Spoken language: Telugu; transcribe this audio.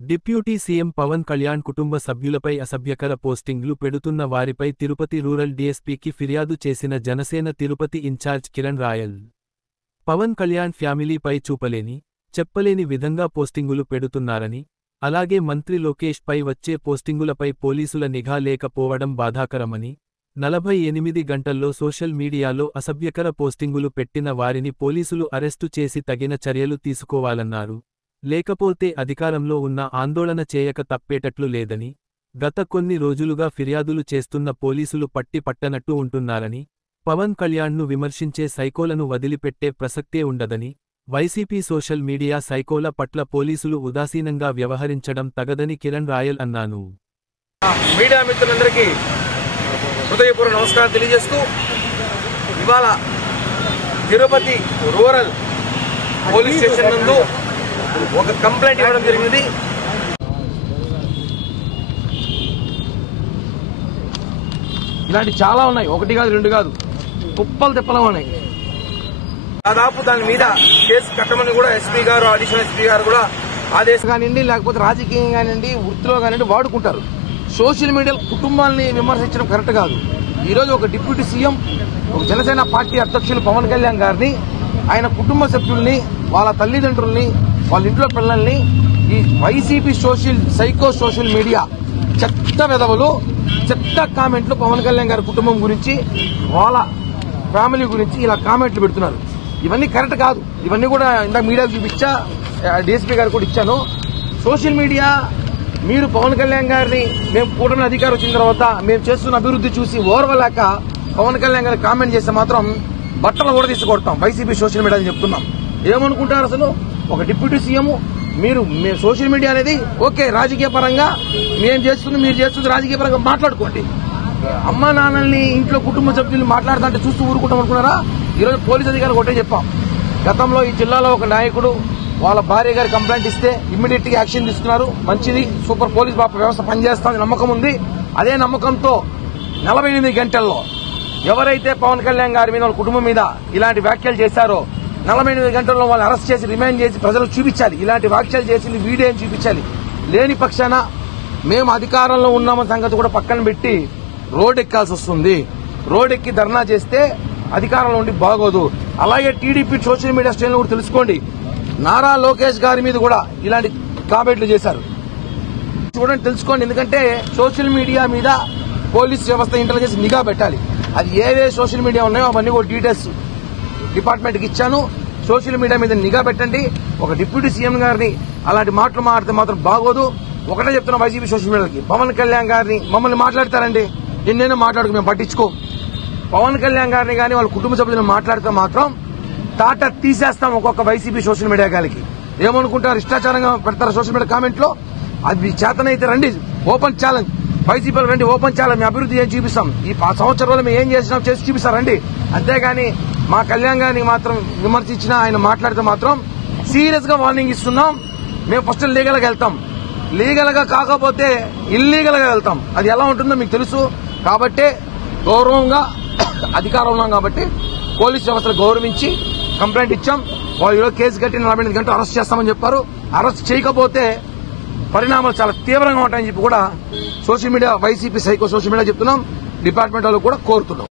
డిప్యూటీ సీఎం పవన్ కళ్యాణ్ కుటుంబ సభ్యులపై అసభ్యకర పోస్టింగ్లు పెడుతున్న వారిపై తిరుపతి రూరల్ డీఎస్పీకి ఫిర్యాదు చేసిన జనసేన తిరుపతి ఇన్ఛార్జ్ కిరణ్ రాయల్. పవన్ కళ్యాణ్ ఫ్యామిలీపై చూపలేని, చెప్పలేని విధంగా పోస్టింగులు పెడుతున్నారని, అలాగే మంత్రి లోకేష్ పై వచ్చే పోస్టింగులపై పోలీసుల నిఘా లేకపోవడం బాధాకరమని, 48 గంటల్లో సోషల్ మీడియాలో అసభ్యకర పోస్టింగులు పెట్టిన వారిని పోలీసులు అరెస్టు చేసి తగిన చర్యలు తీసుకోవాలన్నారు. లేకపోతే అధికారంలో ఉన్న ఆందోళన చేయక తప్పేటట్లు లేదని, గత కొన్ని రోజులుగా ఫిర్యాదులు చేస్తున్న పోలీసులు పట్టనట్టు ఉంటున్నారని, పవన్ కళ్యాణ్ను విమర్శించే సైకోలను వదిలిపెట్టే ప్రసక్తే ఉండదని, వైసీపీ సోషల్ మీడియా సైకోల పట్ల పోలీసులు ఉదాసీనంగా వ్యవహరించడం తగదని కిరణ్ రాయల్ అన్నాను. మీడియా మిత్రులందరికీ హృదయపూర్వక నమస్కారం తెలియజేస్తూ, ఇవాళ తిరుపతి రూరల్ పోలీస్ స్టేషన్ నందు ఒక కంప్లైంట్ ఇవ్వడం జరిగింది. ఇలాంటి చాలా ఉన్నాయి, ఒకటి కాదు రెండు కాదు, కుప్పలు తిప్పలు ఉన్నాయి. దాదాపు దాని మీద కేసు కట్టమని కూడా ఎస్పీ గారు, అడిషనల్ ఎస్పీ గారు కూడా ఆదేశం కానివ్వండి, లేకపోతే రాజకీయం కానివ్వండి, వృత్తిలో కానివ్వండి వాడుకుంటారు. సోషల్ మీడియాలో కుటుంబాన్ని విమర్శించడం కరెక్ట్ కాదు. ఈరోజు ఒక డిప్యూటీ సీఎం, ఒక జనసేన పార్టీ అధ్యక్షులు పవన్ కళ్యాణ్ గారిని, ఆయన కుటుంబ సభ్యుల్ని, వాళ్ళ తల్లిదండ్రుల్ని, వాళ్ళ ఇంట్లో పిల్లల్ని ఈ వైసీపీ సైకో సోషల్ మీడియా చెత్త వెధవలు, చెత్త కామెంట్లు పవన్ కళ్యాణ్ గారి కుటుంబం గురించి, వాళ్ళ ఫ్యామిలీ గురించి ఇలా కామెంట్లు పెడుతున్నారు. ఇవన్నీ కరెక్ట్ కాదు. ఇవన్నీ కూడా ఇందాక మీడియాకు చూపించా, డీఎస్పీ గారు కూడా ఇచ్చాను. సోషల్ మీడియా మీరు పవన్ కళ్యాణ్ గారిని, మేము కూటమి అధికారం వచ్చిన తర్వాత మేము చేస్తున్న అభివృద్ధి చూసి ఓర్వలేక పవన్ కళ్యాణ్ గారిని కామెంట్ చేస్తే మాత్రం బట్టలు కూడా తీసుకొడతాం. వైసీపీ సోషల్ మీడియా అని చెప్తున్నాం. ఏమనుకుంటారు అసలు? ఒక డిప్యూటీ సీఎం మీరు సోషల్ మీడియా అనేది ఓకే, రాజకీయ పరంగా మేము చేస్తుంది, మీరు చేస్తుంది రాజకీయ పరంగా మాట్లాడుకోండి. అమ్మా నాన్నల్ని, ఇంట్లో కుటుంబ సభ్యులు మాట్లాడుతుంటే చూస్తూ ఊరుకుంటాం అనుకున్నారా? ఈరోజు పోలీస్ అధికారులు ఒకటే చెప్పాం. గతంలో ఈ జిల్లాలో ఒక నాయకుడు వాళ్ళ భార్య గారి కంప్లైంట్ ఇస్తే ఇమ్మీడియట్ గా యాక్షన్ తీసుకున్నారు. మంచిది, సూపర్. పోలీస్ వ్యవస్థ పనిచేస్తామని నమ్మకం ఉంది. అదే నమ్మకంతో 48 గంటల్లో ఎవరైతే పవన్ కళ్యాణ్ గారి మీద, వాళ్ళ కుటుంబం మీద ఇలాంటి వ్యాఖ్యలు చేశారో 48 గంటల్లో వాళ్ళు అరెస్ట్ చేసి రిమాండ్ చేసి ప్రజలకు చూపించాలి. ఇలాంటి వ్యాఖ్యలు చేసి వీడియో చూపించాలి. లేని పక్షాన మేము అధికారంలో ఉన్నామన్న సంగతి కూడా పక్కన పెట్టి రోడ్ ఎక్కాల్సి వస్తుంది. రోడ్ ఎక్కి ధర్నా చేస్తే అధికారంలో ఉండి బాగోదు. అలాగే టీడీపీ సోషల్ మీడియా శ్రేణులు కూడా తెలుసుకోండి. నారా లోకేష్ గారి మీద కూడా ఇలాంటి కామెంట్లు చేశారు. చూడండి, తెలుసుకోండి. ఎందుకంటే సోషల్ మీడియా మీద పోలీస్ వ్యవస్థ, ఇంటెలిజెన్స్ నిఘా పెట్టాలి. అది ఏవే సోషల్ మీడియా ఉన్నాయో అవన్నీ కూడా డీటెయిల్స్ డిపార్ట్మెంట్ కి ఇచ్చాను. సోషల్ మీడియా మీద నిఘా పెట్టండి. ఒక డిప్యూటీ సీఎం గారిని అలాంటి మాటలు మాట్లాడితే మాత్రం బాగోదు. ఒకటే చెప్తున్నా వైసీపీ సోషల్ మీడియాకి, పవన్ కళ్యాణ్ గారిని మమ్మల్ని మాట్లాడతారండి, ఎన్నైనా మాట్లాడుకు మేము పట్టించుకో. పవన్ కళ్యాణ్ గారిని కానీ వాళ్ళ కుటుంబ సభ్యులను మాట్లాడితే మాత్రం తాట తీసేస్తాం ఒక్కొక్క వైసీపీ సోషల్ మీడియా గారికి. ఏమనుకుంటారు? ఇష్టాచారంగా పెడతారు సోషల్ మీడియా కామెంట్ లో. అది చేతనైతే రండి, ఓపెన్ ఛాలెంజ్. వైసీపీలో రండి, ఓపెన్ ఛాలెంజ్. మీ అభివృద్ధి ఏం చూపిస్తాం, ఈ సంవత్సరంలో మేము ఏం చేసినాం చేసి చూపిస్తారండి. అంతేగాని మా కళ్యాణ్ గారిని మాత్రం విమర్శించినా, ఆయన మాట్లాడితే మాత్రం సీరియస్ గా వార్నింగ్ ఇస్తున్నాం. మేము ఫస్ట్ లీగల్ గా వెళ్తాం. లీగల్ గా కాకపోతే ఇల్లీగల్ గా వెళ్తాం. అది ఎలా ఉంటుందో మీకు తెలుసు. కాబట్టి గౌరవంగా అధికారం ఉన్నాం కాబట్టి పోలీస్ వ్యవస్థను గౌరవించి కంప్లైంట్ ఇచ్చాం. వాళ్ళు ఈరోజు కేసు కట్టి 48 గంటలు అరెస్ట్ చేస్తామని చెప్పారు. అరెస్ట్ చేయకపోతే పరిణామాలు చాలా తీవ్రంగా ఉంటాయని చెప్పి కూడా social media, YCP psycho social media చెప్తున్నాం. డిపార్ట్మెంట్ వాళ్ళు కూడా కోరుతున్నాం.